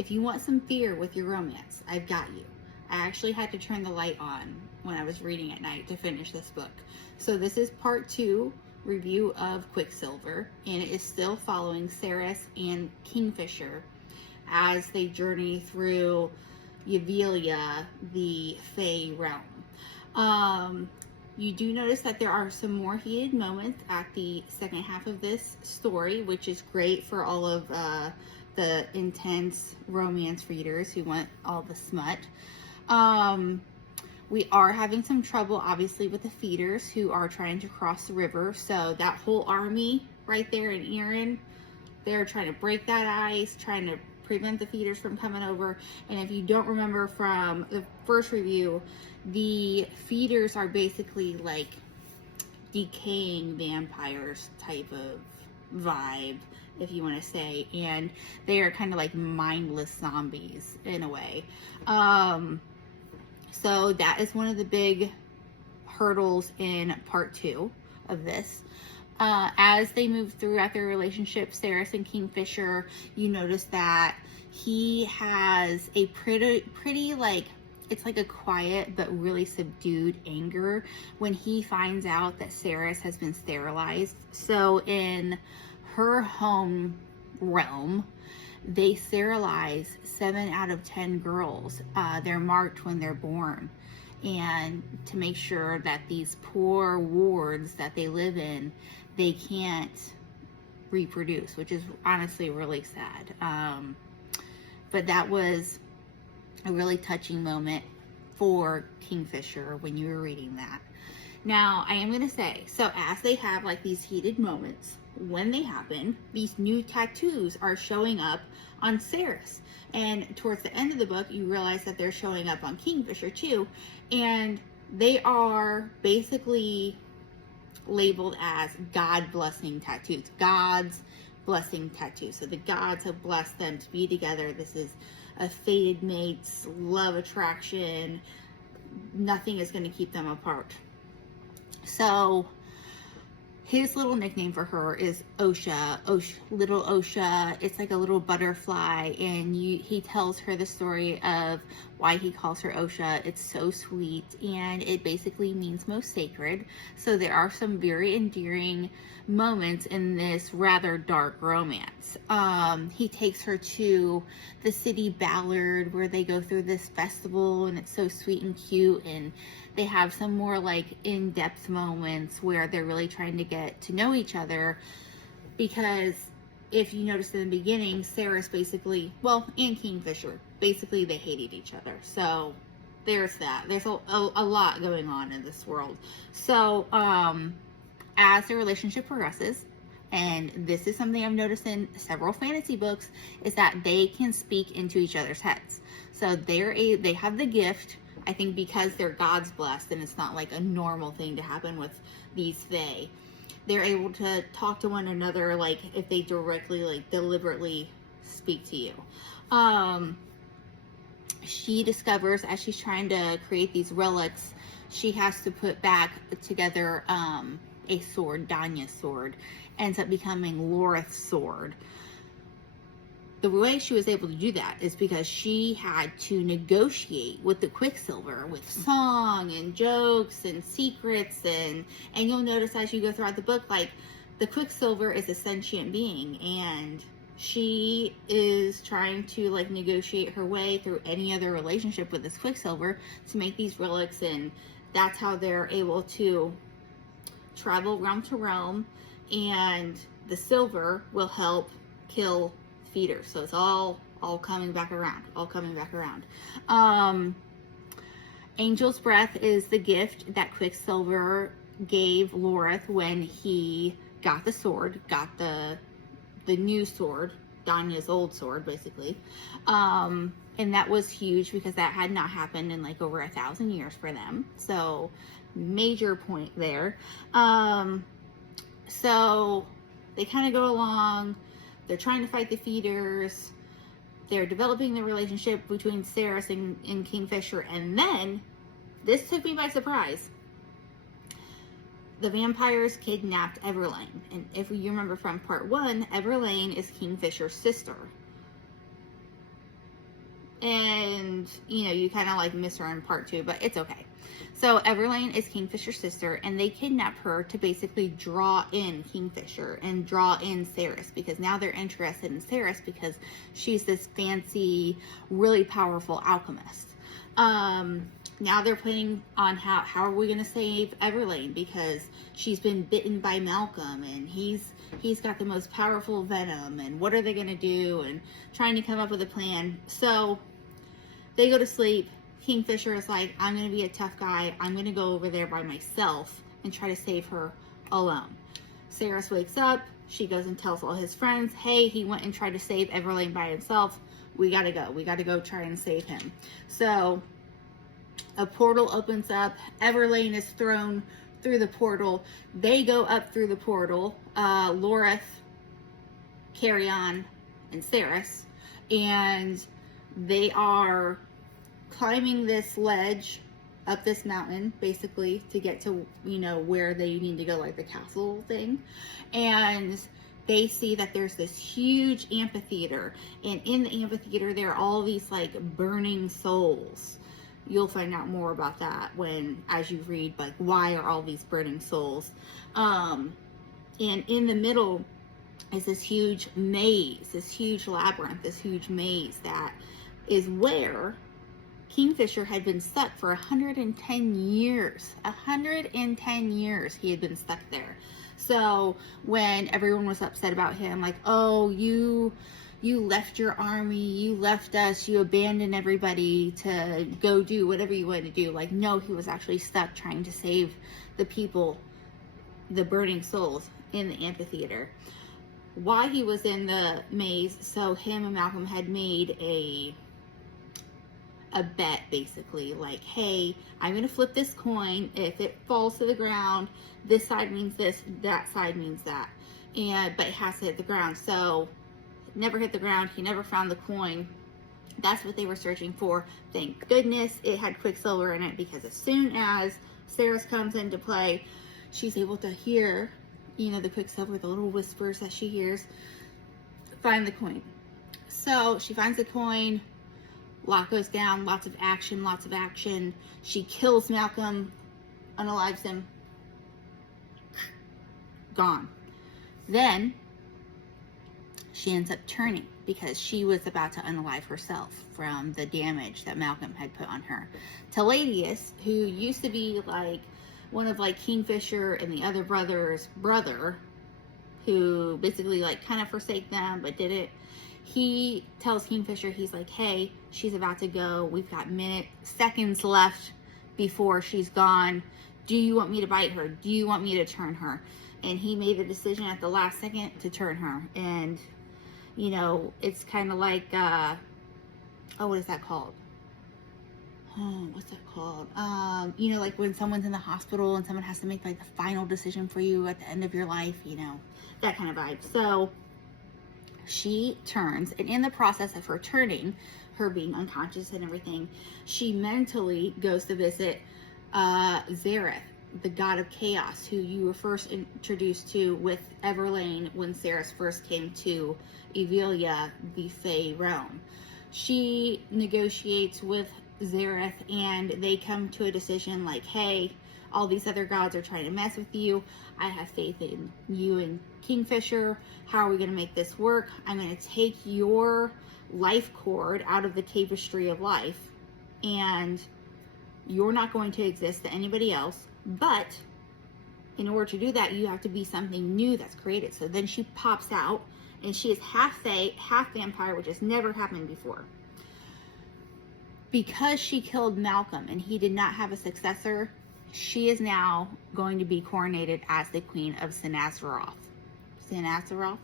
if you want some fear with your romance, I've got you. I actually had to turn the light on when I was reading at night to finish this book. So this is part 2 review of Quicksilver, and it is still following Ceres and Kingfisher as they journey through Yavelia, the Fey realm. You do notice that there are some more heated moments at the second half of this story, which is great for all of the intense romance readers who want all the smut. We are having some trouble, obviously, with the feeders who are trying to cross the river. So that whole army right there in Erin, they're trying to break that ice, trying to prevent the feeders from coming over. And if you don't remember from the first review, the feeders are basically like decaying vampires type of vibe, if you want to say, and they are kind of like mindless zombies in a way. So that is one of the big hurdles in part 2 of this. As they move throughout their relationship, Ceres and Kingfisher, you notice that he has a pretty like, it's like a quiet but really subdued anger when he finds out that Ceres has been sterilized. So in her home realm, they sterilize 7 out of 10 girls. They're marked when they're born, and to make sure that these poor wards that they live in, they can't reproduce, which is honestly really sad. But that was a really touching moment for Kingfisher when you were reading that. Now, I am going to say, so as they have like these heated moments, when they happen, these new tattoos are showing up on Ceres. And towards the end of the book, you realize that they're showing up on Kingfisher too. And they are basically labeled as God blessing tattoos. God's blessing tattoos. So the gods have blessed them to be together. This is a fated mates, love attraction. Nothing is going to keep them apart. So his little nickname for her is Osha, little Osha. It's like a little butterfly, and he tells her the story of why he calls her Osha. It's so sweet, and it basically means most sacred. So there are some very endearing moments in this rather dark romance. He takes her to the city Ballard where they go through this festival, and it's so sweet and cute, and they have some more like in-depth moments where they're really trying to get to know each other, because if you notice in the beginning, Ceres basically, well, and Kingfisher, basically they hated each other. So there's that. There's a lot going on in this world. So as the relationship progresses, and this is something I've noticed in several fantasy books, is that they can speak into each other's heads. So they have the gift, I think, because they're God's blessed, and it's not like a normal thing to happen with these Fae. They're able to talk to one another, like if they directly, like deliberately speak to you. She discovers, as she's trying to create these relics, she has to put back together a sword, Danya's sword, ends up becoming Lorith's sword. The way she was able to do that is because she had to negotiate with the Quicksilver with song and jokes and secrets, and you'll notice as you go throughout the book, like the Quicksilver is a sentient being, and she is trying to like negotiate her way through any other relationship with this Quicksilver to make these relics, and that's how they're able to travel realm to realm, and the silver will help kill feeders. So it's all coming back around, Angel's Breath is the gift that Quicksilver gave Lorith when he got the sword, got the new sword, Danya's old sword, basically. And that was huge because that had not happened in like over 1,000 years for them. So major point there. So they kind of go along. They're trying to fight the feeders. They're developing the relationship between Ceres and Kingfisher. And then, this took me by surprise. The vampires kidnapped Everlane. And if you remember from part 1, Everlane is Kingfisher's sister. and you know, you kind of like miss her in part 2, but it's okay. So Everlane is Kingfisher's sister, and they kidnap her to basically draw in Kingfisher and draw in Cerys, because now they're interested in Cerys because she's this fancy, really powerful alchemist. Now they're planning on how are we going to save Everlane, because she's been bitten by Malcolm, and he's got the most powerful venom, and what are they going to do, and trying to come up with a plan. So they go to sleep. Kingfisher is like, I'm going to be a tough guy. I'm going to go over there by myself and try to save her alone. Cerys wakes up. She goes and tells all his friends, hey, he went and tried to save Everlane by himself. We got to go. We got to go try and save him. So a portal opens up. Everlane is thrown through the portal. They go up through the portal. Lorith, Carrion, and Cerys. And they are climbing this ledge up this mountain, basically, to get to, you know, where they need to go, like the castle thing. And they see that there's this huge amphitheater, and in the amphitheater there are all these like burning souls. You'll find out more about that as you read, like, why are all these burning souls. And in the middle is this huge maze, this huge labyrinth, this huge maze that is where Kingfisher had been stuck for 110 years. 110 years he had been stuck there. So when everyone was upset about him, like, oh, you left your army, you left us, you abandoned everybody to go do whatever you wanted to do. Like, no, he was actually stuck trying to save the people, the burning souls in the amphitheater. Why he was in the maze, so him and Malcolm had made a bet, basically, like, hey, I'm gonna flip this coin. If it falls to the ground, this side means this, that side means that, but it has to hit the ground. So it never hit the ground. He never found the coin. That's what they were searching for. Thank goodness it had Quicksilver in it, because as soon as Cerys comes into play, she's able to hear, you know, the Quicksilver, the little whispers that she hears, find the coin. So she finds the coin. Lot goes down, lots of action, lots of action. She kills Malcolm, unalives him, gone. Then she ends up turning, because she was about to unalive herself from the damage that Malcolm had put on her. Teladius, who used to be like one of like Kingfisher and the other brother's brother, who basically like kind of forsake them but did it, he tells Kingfisher, he's like, hey, she's about to go. We've got seconds left before she's gone. Do you want me to bite her? Do you want me to turn her? And he made the decision at the last second to turn her. And, you know, it's kind of like, what is that called? What's that called? You know, like when someone's in the hospital and someone has to make like the final decision for you at the end of your life, you know, that kind of vibe. So she turns, and in the process of her turning, her being unconscious and everything, she mentally goes to visit Zareth, the god of chaos, who you were first introduced to with Everlane when Cerys first came to Evelia, the Fey realm. She negotiates with Zareth, and they come to a decision like, hey, all these other gods are trying to mess with you. I have faith in you and Kingfisher. How are we going to make this work? I'm going to take your life cord out of the tapestry of life, and you're not going to exist to anybody else. But in order to do that, you have to be something new that's created. So then she pops out, and she is half Fae, half vampire, which has never happened before. Because she killed Malcolm and he did not have a successor, she is now going to be coronated as the Queen of Sinazareth. Sinazareth.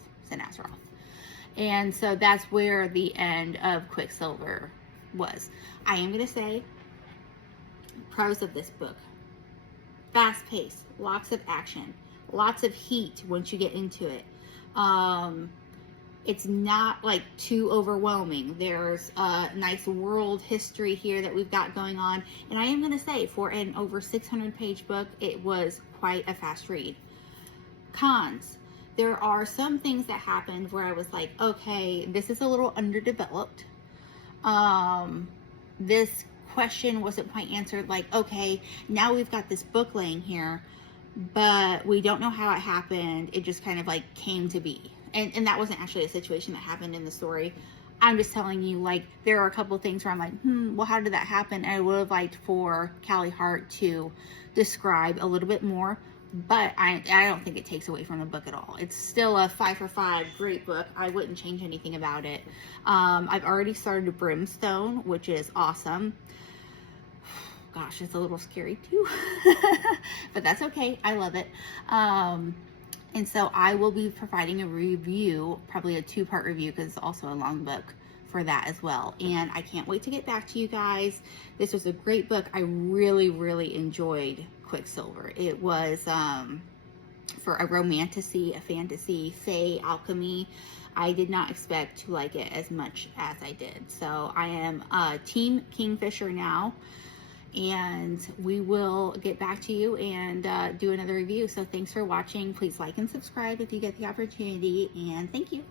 And so that's where the end of Quicksilver was. I am going to say, pros of this book: fast paced, lots of action, lots of heat once you get into it. It's not like too overwhelming. There's a nice world history here that we've got going on. And I am going to say, for an over 600 page book, it was quite a fast read. Cons: there are some things that happened where I was like, okay, this is a little underdeveloped. this question wasn't quite answered. Like, okay, now we've got this book laying here, but we don't know how it happened. It just kind of like came to be. And that wasn't actually a situation that happened in the story. I'm just telling you, like, there are a couple things where I'm like, well, how did that happen? And I would have liked for Callie Hart to describe a little bit more, but I don't think it takes away from the book at all. It's still a 5 for 5 great book. I wouldn't change anything about it. I've already started Brimstone, which is awesome. Gosh, it's a little scary too, but that's okay. I love it. And so I will be providing a review, probably a 2-part review, because it's also a long book for that as well. And I can't wait to get back to you guys. This was a great book. I really, really enjoyed Quicksilver. It was for a romantasy, a fantasy, fae, alchemy. I did not expect to like it as much as I did. So I am Team Kingfisher now. And we will get back to you and do another review. So thanks for watching. Please like and subscribe if you get the opportunity. And thank you.